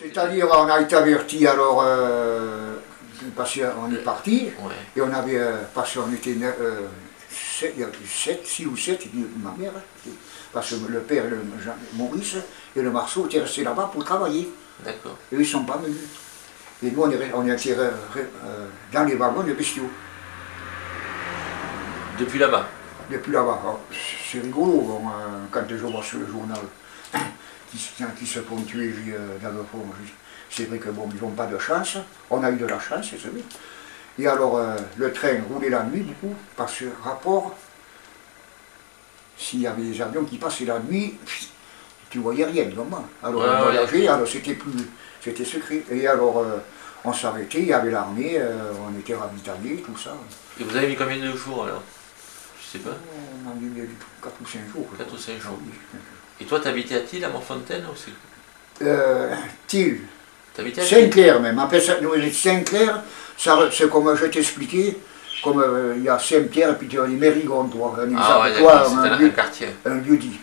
C'est-à-dire, on a été averti alors, parce qu'on est parti, et on avait, parce qu'on était, il y a 6 ou 7, ma mère, parce que le père, Maurice, et le Marceau étaient restés là-bas pour travailler. D'accord. Et ils ne sont pas venus. Et nous, on est attirés dans les wagons de bestiaux. Depuis là-bas? Depuis là-bas. C'est rigolo, bon, quand je vois sur le journal qui se font tuer dans le fond. C'est vrai que bon, ils n'ont pas de chance. On a eu de la chance, c'est vrai. Et alors, le train roulait la nuit, beaucoup, parce que rapport, s'il y avait des avions qui passaient la nuit, tu voyais rien, vraiment. Alors, on voyageait, alors c'était secret. Et alors, on s'arrêtait, il y avait l'armée, on était ravitaillés, tout ça. Et vous avez mis combien de jours alors? Je sais pas. On a mis 4 ou 5 jours. 4 ou 5 jours. Et toi, t'habitais à Tille, à Montfontaine aussi? Tille. T'habitais à Tille? Saint-Clair même. Après, Saint-Clair, c'est comme je t'expliquais, comme il y a Saint-Pierre et puis il y a Mérigon, toi. Ah ouais, d'accord, c'est un quartier. Un lieu dit.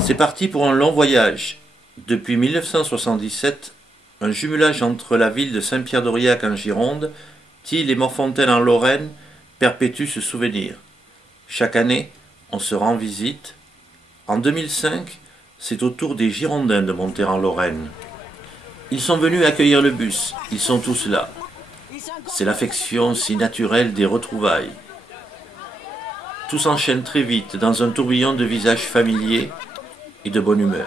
C'est parti pour un long voyage. Depuis 1977, un jumelage entre la ville de Saint-Pierre-d'Aurillac en Gironde, Tille et Morfontaine en Lorraine perpétue ce souvenir. Chaque année, on se rend visite. En 2005, c'est au tour des Girondins de monter en Lorraine. Ils sont venus accueillir le bus, ils sont tous là. C'est l'affection si naturelle des retrouvailles. Tout s'enchaîne très vite dans un tourbillon de visages familiers et de bonne humeur.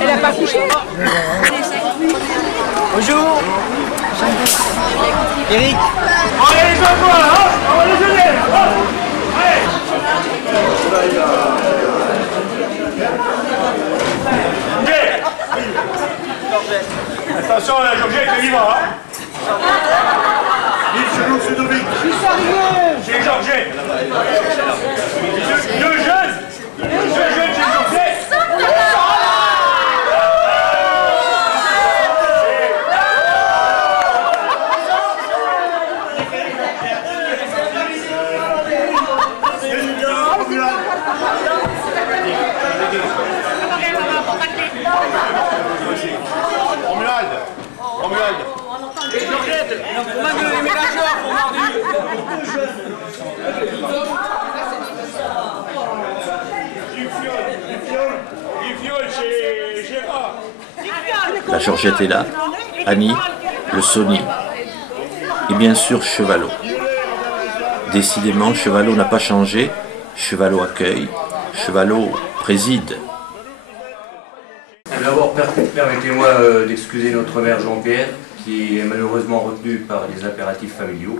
Elle a pas couché? Bonjour. Eric. Allez, les enfants, hein, on va les aider. Allez. Attention, la Georgette est vivante, hein. Vive chez nous, Ludovic. Je suis sérieux. Chez Georgette. Deux jeunes chez Georgette. La Georgette est là, Annie, le Sony, et bien sûr Chevalot. Décidément, Chevalot n'a pas changé, Chevalot accueille, Chevalot préside. Tout d'abord, permettez-moi d'excuser notre maire Jean-Pierre, qui est malheureusement retenu par les impératifs familiaux.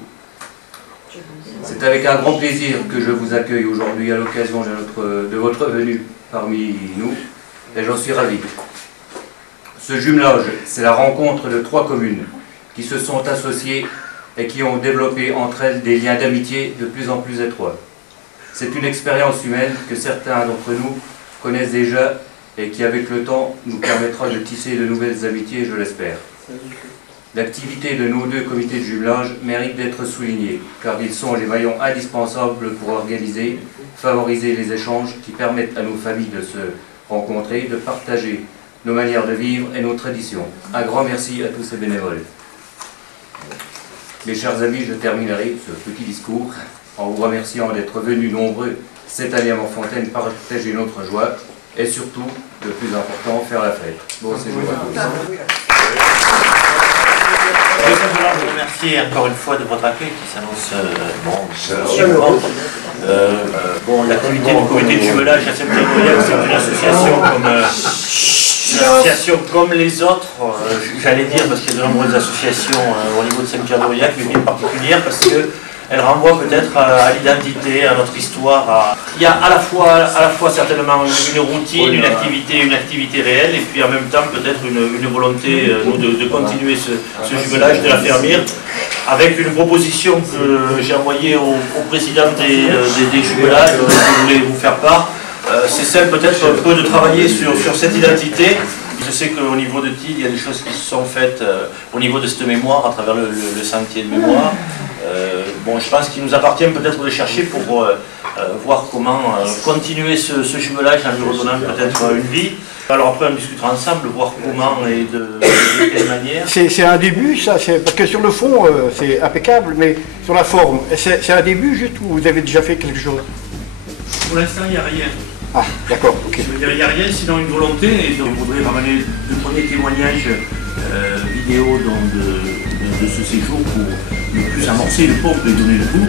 C'est avec un grand plaisir que je vous accueille aujourd'hui à l'occasion de votre venue parmi nous, et j'en suis ravi. Ce jumelage, c'est la rencontre de 3 communes qui se sont associées et qui ont développé entre elles des liens d'amitié de plus en plus étroits. C'est une expérience humaine que certains d'entre nous connaissent déjà et qui, avec le temps, nous permettra de tisser de nouvelles amitiés, je l'espère. L'activité de nos 2 comités de jumelage mérite d'être soulignée, car ils sont les maillons indispensables pour organiser, favoriser les échanges qui permettent à nos familles de se rencontrer, de partager nos manières de vivre et nos traditions. Un grand merci à tous ces bénévoles. Mes chers amis, je terminerai ce petit discours en vous remerciant d'être venus nombreux cette année à Montfontaine partager notre joie et surtout, le plus important, faire la fête. Bon séjour à tous. Je vous remercie encore une fois de votre accueil qui s'annonce suivant. L'activité du comité de jumelage à Saint-Pierre-d'Aurillac, c'est une association comme les autres, j'allais dire, parce qu'il y a de nombreuses associations au niveau de Saint-Pierre-d'Aurillac, mais bien particulière parce qu'elle renvoie peut-être à l'identité, à notre histoire. Il y a à la fois certainement une routine, une activité réelle, et puis en même temps peut-être une volonté nous, de continuer ce jumelage, de la faire vivre, avec une proposition que j'ai envoyée au président des jumelages, que je voulais vous faire part. C'est celle peut-être un peu de travailler sur cette identité. Je sais qu'au niveau de Tille, il y a des choses qui se sont faites au niveau de cette mémoire, à travers le sentier de mémoire. Bon, je pense qu'il nous appartient peut-être de chercher pour voir comment continuer ce jumelage en lui redonnant peut-être une vie. Alors après on discutera ensemble, voir comment et de quelle manière. C'est un début, ça, parce que sur le fond, c'est impeccable, mais sur la forme, c'est un début juste ou vous avez déjà fait quelque chose? Pour l'instant, il n'y a rien. Ah, d'accord, ok. Je veux dire, il n'y a rien, sinon une volonté, et donc on voudrait ramener de premiers témoignages vidéo de ce séjour pour le plus amorcer le peuple et donner le coup.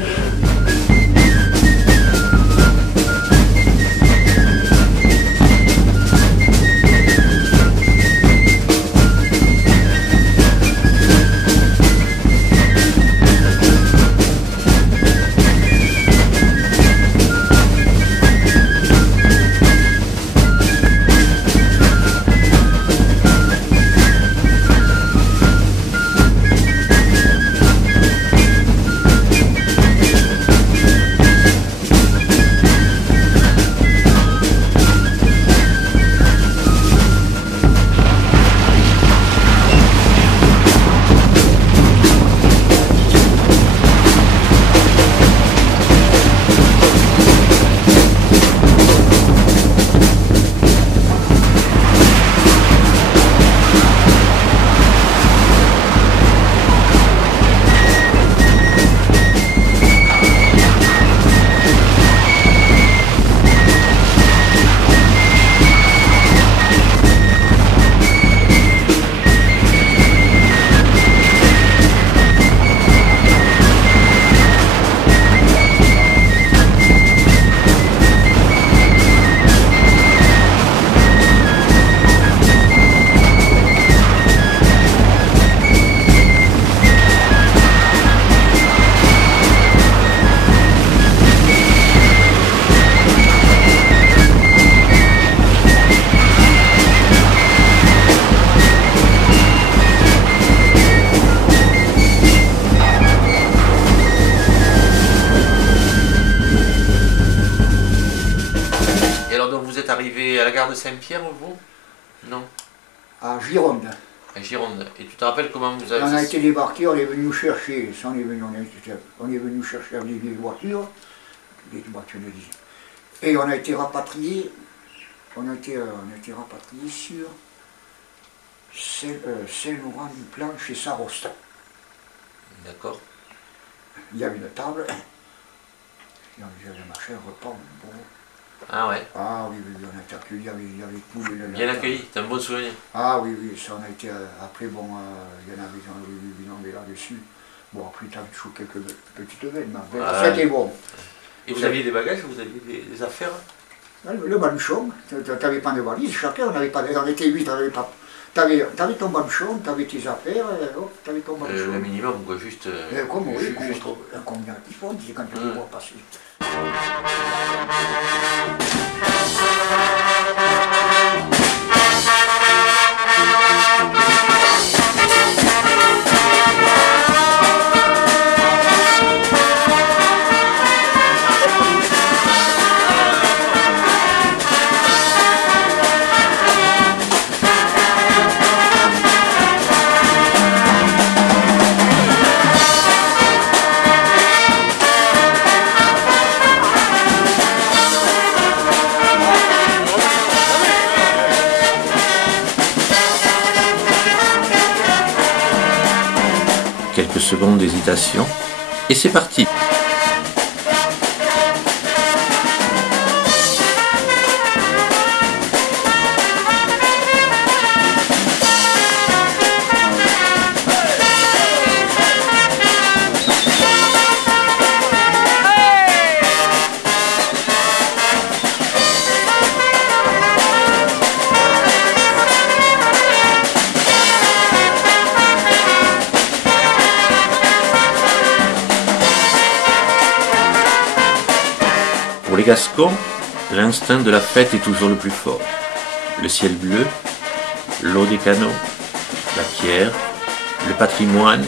Arrivé à la gare de Saint-Pierre, vous? Non. À Gironde. À Gironde. Et tu te rappelles comment vous avez... On a été débarqués, on est venu nous chercher, on est venu chercher avec des vieilles voitures, et on a été rapatriés, on a été rapatriés sur Saint-Laurent-du-Plan chez Saroste. D'accord. Il y avait une table, il y avait un machin, un repas, bon. Ah ouais. Ah oui, oui, on a été accueillis, il y avait tout. Bien accueilli, t'as un bon souvenir. Ah oui, oui, ça on a été, après bon, il y en avait là-dessus. Bon, après tu as toujours quelques petites veines, mais c'était bon. Et vous aviez des bagages, vous aviez des affaires? Le baluchon, tu n'avais pas de valise, chacun, on était 8, tu avais ton baluchon, tu avais tes affaires, tu avais ton baluchon. Le minimum, quoi, juste... Comme oui, juste combien il faut, quand tu les vois passer. Quelques secondes d'hésitation, et c'est parti. Pour les Gascons, l'instinct de la fête est toujours le plus fort. Le ciel bleu, l'eau des canaux, la pierre, le patrimoine,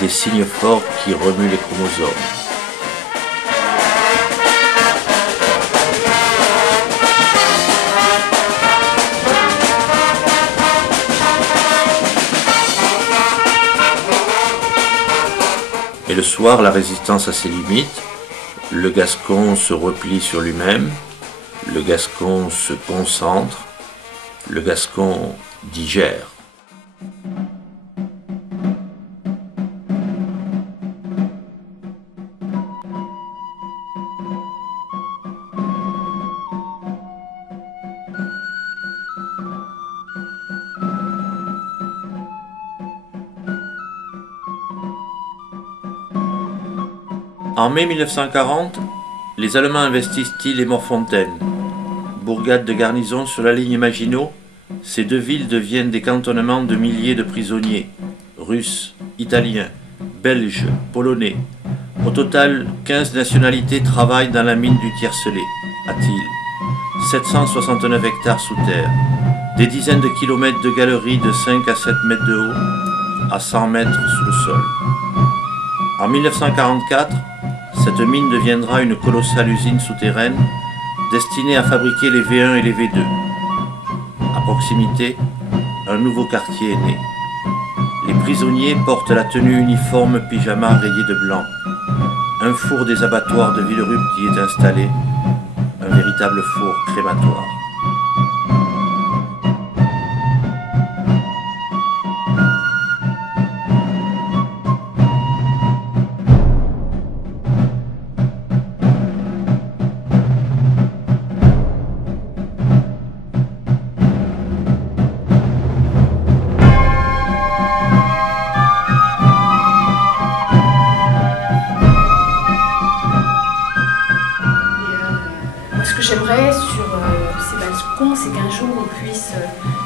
des signes forts qui remuent les chromosomes. Et le soir, la résistance a ses limites. Le Gascon se replie sur lui-même. Le Gascon se concentre. Le Gascon digère. En mai 1940, les Allemands investissent Thil et Morfontaine. Bourgades de garnison sur la ligne Maginot, ces deux villes deviennent des cantonnements de milliers de prisonniers, russes, italiens, belges, polonais. Au total, 15 nationalités travaillent dans la mine du Tiercelet, à Thil. 769 hectares sous terre, des dizaines de kilomètres de galeries de 5 à 7 mètres de haut, à 100 mètres sous le sol. En 1944, cette mine deviendra une colossale usine souterraine destinée à fabriquer les V1 et les V2. À proximité, un nouveau quartier est né. Les prisonniers portent la tenue uniforme pyjama rayée de blanc. Un four des abattoirs de Villerupt y est installé, un véritable four crématoire. Ce que j'aimerais sur ces balcons, c'est qu'un jour on puisse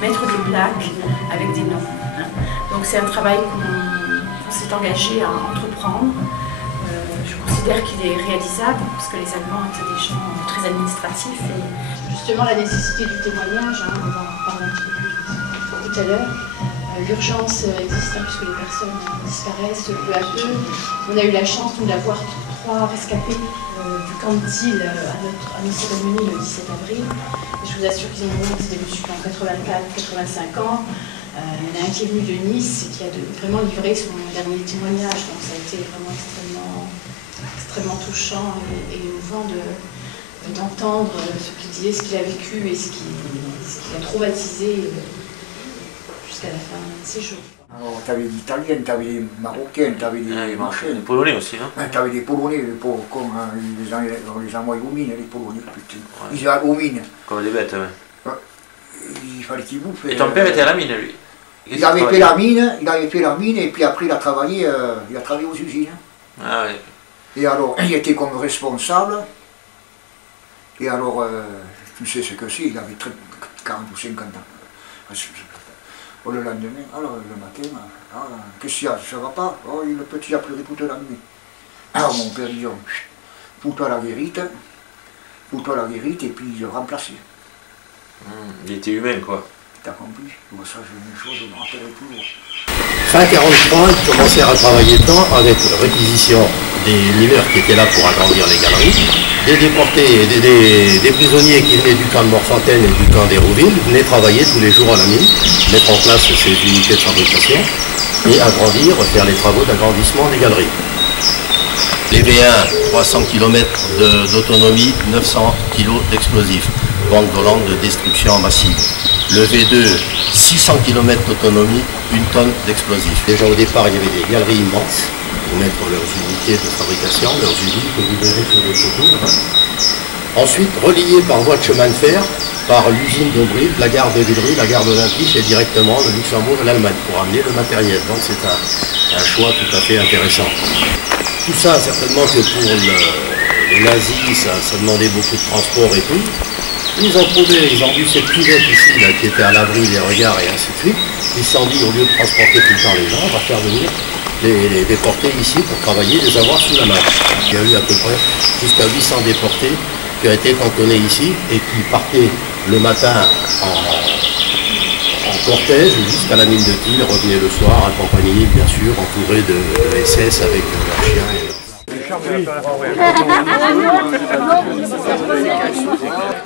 mettre des plaques avec des noms. Hein. Donc c'est un travail qu'on s'est engagé à entreprendre. Je considère qu'il est réalisable parce que les Allemands étaient des gens très administratifs. Et justement la nécessité du témoignage, hein, on va en parler un petit peu plus tout à l'heure. L'urgence existe hein, puisque les personnes disparaissent peu à peu. On a eu la chance d'avoir 3 rescapés du camp de Thil à nos cérémonies le 17 avril. Et je vous assure qu'ils ont vraiment des débuts en 84-85 ans. Il y en a un qui est venu de Nice et qui a vraiment livré son dernier témoignage. Donc ça a été vraiment extrêmement touchant et émouvant d'entendre ce qu'il disait, ce qu'il a vécu et ce qu'il a traumatisé jusqu'à la fin de ses jours. Alors, t'avais des Italiens, t'avais des Marocains, t'avais des machins. Des Polonais aussi, hein. T'avais des Polonais, les pauvres cons, hein, les envoient aux mines, les Polonais, putain. Ouais. Ils allaient aux mines. Comme des bêtes, ouais. Il fallait qu'ils bouffent. Et ton père était à la mine, lui? Il avait fait la mine, et puis après il a travaillé aux usines. Ah ouais. Et alors, il était comme responsable. Et alors, tu sais ce que c'est, il avait 40 ou 50 ans. Le lendemain, alors le matin, qu'est-ce qu'il y a, ça va pas? Oh, le petit a pleuré toute la nuit. Alors mon père dit, fous-toi la vérité, et puis il le remplaçait. Il était humain, quoi. T'as compris? Moi, ça, j'ai une chose, je me rappellerai toujours. Fin 1943, ils commencèrent à travailler dedans avec réquisition des mineurs qui étaient là pour agrandir les galeries, des déportés, des prisonniers qui venaient du camp de Morfontaine et du camp d'Hérouville, venaient travailler tous les jours à la mine, mettre en place ces unités de fabrication et agrandir, faire les travaux d'agrandissement des galeries. Les V1, 300 km d'autonomie, 900 kg d'explosifs, bande volante de destruction massive. Le V2, 600 km d'autonomie, 1 tonne d'explosifs. Déjà au départ, il y avait des galeries immenses pour mettre leurs unités de fabrication, leurs usines que vous verrez sur les photos. Ensuite, reliées par voie de chemin de fer, par l'usine d'Aubry, la gare de Villerupt, la gare d'Olympique et directement le Luxembourg et l'Allemagne pour amener le matériel. Donc c'est un choix tout à fait intéressant. Tout ça, certainement que pour les nazis, ça demandait beaucoup de transport et tout. Ils ont vu cette cuvette ici, là, qui était à l'abri des regards et ainsi de suite. Ils se sont dit, au lieu de transporter tout le temps les gens, on va faire venir les déportés ici pour travailler, les avoir sous la main. Il y a eu à peu près jusqu'à 800 déportés qui ont été cantonnés ici et qui partaient le matin en cortège jusqu'à la mine de Thil, revenaient le soir, accompagnés bien sûr, entourés de SS avec leurs chiens et leurs...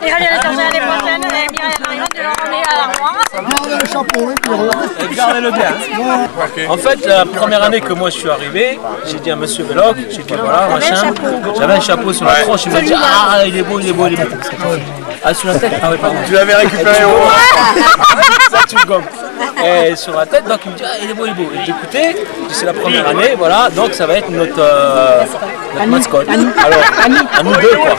Mireille, elle est l'année prochaine, Mireille arrive de leur emmener à l'armoire. le chapeau, hein, Pierrot. Gardez-le bien. En fait, la première année que moi je suis arrivé, j'ai dit à monsieur Belloc, j'ai dit voilà, machin. J'avais un chapeau sur la tronche, il m'a dit ah, il est beau, il est beau, il est beau. Ah, sur la tête? Ah, oui, pardon. Tu l'avais récupéré au Ça, tu le gommes. Et sur la tête, donc il me dit ah, il est beau, il est beau. Et j'écoutais, c'est la première année, voilà, donc ça va être notre mascotte. Alors, à nous deux, quoi.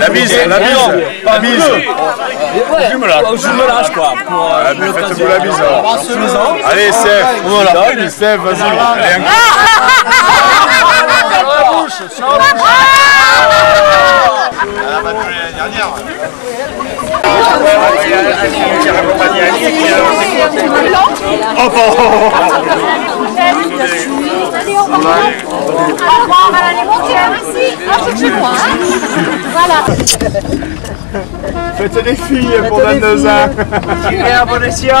La bise, la bise. La bise. Au jumelage, quoi. Pour faites-vous la bise, alors. Allez, Steph. Voilà. Steph, vas-y. Allez, Faites des filles pour 22 ans. Super, bon escient.